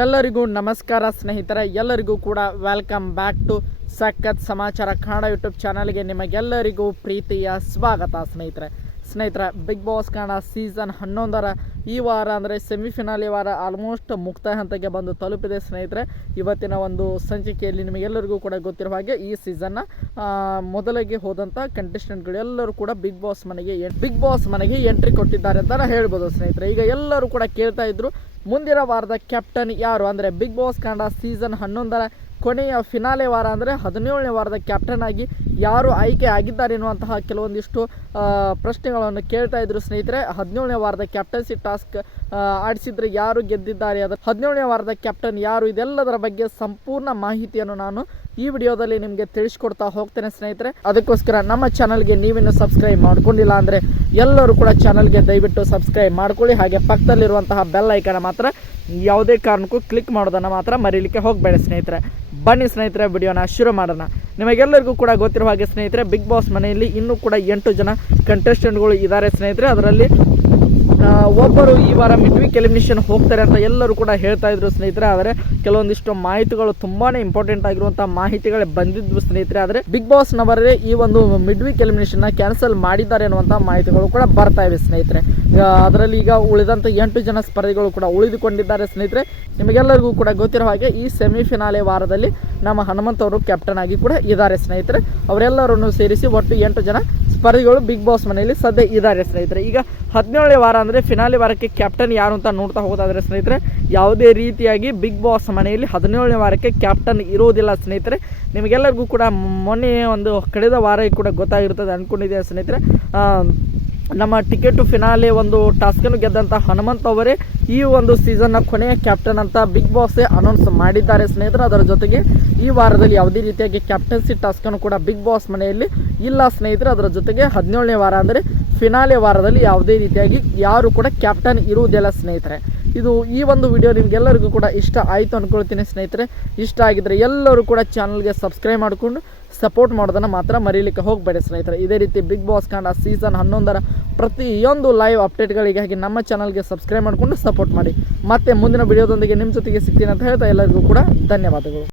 ಎಲ್ಲರಿಗೂ ನಮಸ್ಕಾರ ಸ್ನೇಹಿತರೆ, ಎಲ್ಲರಿಗೂ ಕೂಡ ವೆಲ್ಕಮ್ ಬ್ಯಾಕ್ ಟು ಸಖತ್ ಸಮಾಚಾರ ಕನ್ನಡ ಯೂಟ್ಯೂಬ್ ಚಾನಲ್ಗೆ ನಿಮಗೆಲ್ಲರಿಗೂ ಪ್ರೀತಿಯ ಸ್ವಾಗತ. ಸ್ನೇಹಿತರೆ ಬಿಗ್ ಬಾಸ್ ಕನ್ನಡ ಸೀಸನ್ 11ರ ಈ ವಾರ ಅಂದರೆ ಸೆಮಿಫಿನಾಲಿ ವಾರ ಆಲ್ಮೋಸ್ಟ್ ಮುಕ್ತಾಯ ಹಂತಕ್ಕೆ ಬಂದು ತಲುಪಿದೆ. ಸ್ನೇಹಿತರೆ, ಇವತ್ತಿನ ಒಂದು ಸಂಚಿಕೆಯಲ್ಲಿ ನಿಮಗೆಲ್ಲರಿಗೂ ಕೂಡ ಗೊತ್ತಿರುವ ಹಾಗೆ ಈ ಸೀಸನ್ನ ಮೊದಲಿಗೆ ಹೋದಂಥ ಕಂಟೆಸ್ಟೆಂಟ್ಗಳು ಎಲ್ಲರೂ ಕೂಡ ಬಿಗ್ ಬಾಸ್ ಮನೆಗೆ ಎಂಟ್ರಿ ಕೊಟ್ಟಿದ್ದಾರೆ ಅಂತ ಹೇಳ್ಬೋದು. ಸ್ನೇಹಿತರೆ, ಈಗ ಎಲ್ಲರೂ ಕೂಡ ಕೇಳ್ತಾ ಇದ್ರು ಮುಂದಿನ ವಾರದ ಕ್ಯಾಪ್ಟನ್ ಯಾರು, ಅಂದರೆ ಬಿಗ್ ಬಾಸ್ ಕನ್ನಡ ಸೀಸನ್ 11ರ ಕೊನೆಯ ಫಿನಾಲೆ ವಾರ ಅಂದರೆ 17ನೇ ವಾರದ ಕ್ಯಾಪ್ಟನ್ ಆಗಿ ಯಾರು ಆಯ್ಕೆ ಆಗಿದ್ದಾರೆ ಎನ್ನುವಂತಹ ಕೆಲವೊಂದಿಷ್ಟು ಪ್ರಶ್ನೆಗಳನ್ನು ಕೇಳ್ತಾ ಇದ್ರು. ಸ್ನೇಹಿತರೆ, 17ನೇ ವಾರದ ಕ್ಯಾಪ್ಟನ್ಸಿ ಟಾಸ್ಕ್ ಆಡಿಸಿದ್ರೆ ಯಾರು ಗೆದ್ದಿದ್ದಾರೆ, ಅದರ 17ನೇ ವಾರದ ಕ್ಯಾಪ್ಟನ್ ಯಾರು, ಇದೆಲ್ಲದರ ಬಗ್ಗೆ ಸಂಪೂರ್ಣ ಮಾಹಿತಿಯನ್ನು ನಾನು ಈ ವಿಡಿಯೋದಲ್ಲಿ ನಿಮಗೆ ತಿಳಿಸ್ಕೊಡ್ತಾ ಹೋಗ್ತೇನೆ. ಸ್ನೇಹಿತರೆ, ಅದಕ್ಕೋಸ್ಕರ ನಮ್ಮ ಚಾನಲ್ಗೆ ನೀವಿನ್ನು ಸಬ್ಸ್ಕ್ರೈಬ್ ಮಾಡ್ಕೊಂಡಿಲ್ಲ ಅಂದರೆ ಎಲ್ಲರೂ ಕೂಡ ಚಾನಲ್ಗೆ ದಯವಿಟ್ಟು ಸಬ್ಸ್ಕ್ರೈಬ್ ಮಾಡ್ಕೊಳ್ಳಿ. ಹಾಗೆ ಪಕ್ಕದಲ್ಲಿರುವಂತಹ ಬೆಲ್ ಐಕನ್ ಮಾತ್ರ ಯಾವುದೇ ಕಾರಣಕ್ಕೂ ಕ್ಲಿಕ್ ಮಾಡೋದನ್ನು ಮಾತ್ರ ಮರೀಲಿಕ್ಕೆ ಹೋಗಬೇಡಿ. ಸ್ನೇಹಿತರೆ, ಬನ್ನಿ ಸ್ನೇಹಿತರೆ, ವಿಡಿಯೋನ ಶುರು ಮಾಡೋಣ. ನಿಮಗೆಲ್ಲರಿಗೂ ಕೂಡ ಗೊತ್ತಿರುವ ಹಾಗೆ ಸ್ನೇಹಿತರೆ, ಬಿಗ್ ಬಾಸ್ ಮನೆಯಲ್ಲಿ ಇನ್ನೂ ಕೂಡ 8 ಜನ ಕಂಟೆಸ್ಟೆಂಟ್ಗಳು ಇದ್ದಾರೆ. ಸ್ನೇಹಿತರೆ, ಅದರಲ್ಲಿ ಒಬ್ಬರು ಈ ವಾರ ಮಿಡ್ ವೀಕ್ ಎಲಿಮಿನೇಷನ್ ಹೋಗ್ತಾರೆ ಅಂತ ಎಲ್ಲರೂ ಕೂಡ ಹೇಳ್ತಾ ಇದ್ರು. ಸ್ನೇಹಿತರೆ, ಆದರೆ ಕೆಲವೊಂದಿಷ್ಟು ಮಾಹಿತಿಗಳು ತುಂಬಾನೇ ಇಂಪಾರ್ಟೆಂಟ್ ಆಗಿರುವಂತಹ ಮಾಹಿತಿಗಳೇ ಬಂದಿದ್ವು. ಸ್ನೇಹಿತರೆ, ಆದರೆ ಬಿಗ್ ಬಾಸ್ ನವರೇ ಈ ಒಂದು ಮಿಡ್ ವೀಕ್ ಎಲಿಮಿನೇಷನ್ ಕ್ಯಾನ್ಸಲ್ ಮಾಡಿದ್ದಾರೆ ಅನ್ನುವಂತಹ ಮಾಹಿತಿಗಳು ಕೂಡ ಬರ್ತಾ ಇವೆ. ಸ್ನೇಹಿತರೆ, ಅದರಲ್ಲಿ ಈಗ ಉಳಿದಂಥ 8 ಜನ ಸ್ಪರ್ಧಿಗಳು ಕೂಡ ಉಳಿದುಕೊಂಡಿದ್ದಾರೆ. ಸ್ನೇಹಿತರೆ, ನಿಮಗೆಲ್ಲರಿಗೂ ಕೂಡ ಗೊತ್ತಿರೋ ಹಾಗೆ ಈ ಸೆಮಿಫಿನಾಲೆ ವಾರದಲ್ಲಿ ನಮ್ಮ ಹನುಮಂತ್ ಅವರು ಕ್ಯಾಪ್ಟನ್ ಆಗಿ ಕೂಡ ಇದ್ದಾರೆ. ಸ್ನೇಹಿತರೆ, ಅವರೆಲ್ಲರನ್ನು ಸೇರಿಸಿ ಒಟ್ಟು 8 ಜನ ಸ್ಪರ್ಧಿಗಳು ಬಿಗ್ ಬಾಸ್ ಮನೆಯಲ್ಲಿ ಸದ್ಯ ಇದ್ದಾರೆ. ಸ್ನೇಹಿತರೆ, ಈಗ 17ನೇ ವಾರ ಅಂದರೆ ಫಿನಾಲೆ ವಾರಕ್ಕೆ ಕ್ಯಾಪ್ಟನ್ ಯಾರು ಅಂತ ನೋಡ್ತಾ ಹೋಗೋದಾದರೆ ಸ್ನೇಹಿತರೆ, ಯಾವುದೇ ರೀತಿಯಾಗಿ ಬಿಗ್ ಬಾಸ್ ಮನೆಯಲ್ಲಿ 17ನೇ ವಾರಕ್ಕೆ ಕ್ಯಾಪ್ಟನ್ ಇರುವುದಿಲ್ಲ. ಸ್ನೇಹಿತರೆ, ನಿಮಗೆಲ್ಲರಿಗೂ ಕೂಡ ಮೊನ್ನೆ ಒಂದು ಕಳೆದ ವಾರ ಕೂಡ ಗೊತ್ತಾಗಿರ್ತದೆ ಅಂದ್ಕೊಂಡಿದ್ದೆ. ಸ್ನೇಹಿತರೆ, ನಮ್ಮ ಟಿಕೆಟ್ ಟು ಫಿನಾಲೆ ಒಂದು ಟಾಸ್ಕನ್ನು ಗೆದ್ದಂಥ ಹನುಮಂತ್ ಅವರೇ ಈ ಒಂದು ಸೀಸನ್ನ ಕೊನೆಯ ಕ್ಯಾಪ್ಟನ್ ಅಂತ ಬಿಗ್ ಬಾಸೇ ಅನೌನ್ಸ್ ಮಾಡಿದ್ದಾರೆ. ಸ್ನೇಹಿತರೆ, ಅದರ ಜೊತೆಗೆ ಈ ವಾರದಲ್ಲಿ ಯಾವುದೇ ರೀತಿಯಾಗಿ ಕ್ಯಾಪ್ಟನ್ಸಿ ಟಾಸ್ಕನ್ನು ಕೂಡ ಬಿಗ್ ಬಾಸ್ ಮನೆಯಲ್ಲಿ ಇಲ್ಲ. ಸ್ನೇಹಿತರೆ, ಅದರ ಜೊತೆಗೆ 17ನೇ ವಾರ ಅಂದರೆ ಫಿನಾಲೆ ವಾರದಲ್ಲಿ ಯಾವುದೇ ರೀತಿಯಾಗಿ ಯಾರು ಕೂಡ ಕ್ಯಾಪ್ಟನ್ ಇರುವುದಿಲ್ಲ. ಸ್ನೇಹಿತರೆ, ಇದು ಈ ಒಂದು ವಿಡಿಯೋ ನಿಮಗೆಲ್ಲರಿಗೂ ಕೂಡ ಇಷ್ಟ ಆಯಿತು ಅಂದ್ಕೊಳ್ತೀನಿ. ಸ್ನೇಹಿತರೆ, ಇಷ್ಟ ಆಗಿದ್ದರೆ ಎಲ್ಲರೂ ಕೂಡ ಚಾನಲ್ಗೆ ಸಬ್ಸ್ಕ್ರೈಬ್ ಮಾಡಿಕೊಂಡು ಸಪೋರ್ಟ್ ಮಾಡೋದನ್ನು ಮಾತ್ರ ಮರೀಲಿಕ್ಕೆ ಹೋಗಬೇಡಿ. ಸ್ನೇಹಿತರೆ, ಇದೇ ರೀತಿ ಬಿಗ್ ಬಾಸ್ ಕನ್ನಡ ಸೀಸನ್ 11ರ ಪ್ರತಿಯೊಂದು ಲೈವ್ ಅಪ್ಡೇಟ್ಗಳಿಗಾಗಿ ನಮ್ಮ ಚಾನಲ್ಗೆ ಸಬ್ಸ್ಕ್ರೈಬ್ ಮಾಡಿಕೊಂಡು ಸಪೋರ್ಟ್ ಮಾಡಿ. ಮತ್ತೆ ಮುಂದಿನ ವಿಡಿಯೋದೊಂದಿಗೆ ನಿಮ್ಮ ಜೊತೆಗೆ ಸಿಗ್ತೀನಿ ಅಂತ ಹೇಳ್ತಾ ಎಲ್ಲರಿಗೂ ಕೂಡ ಧನ್ಯವಾದಗಳು.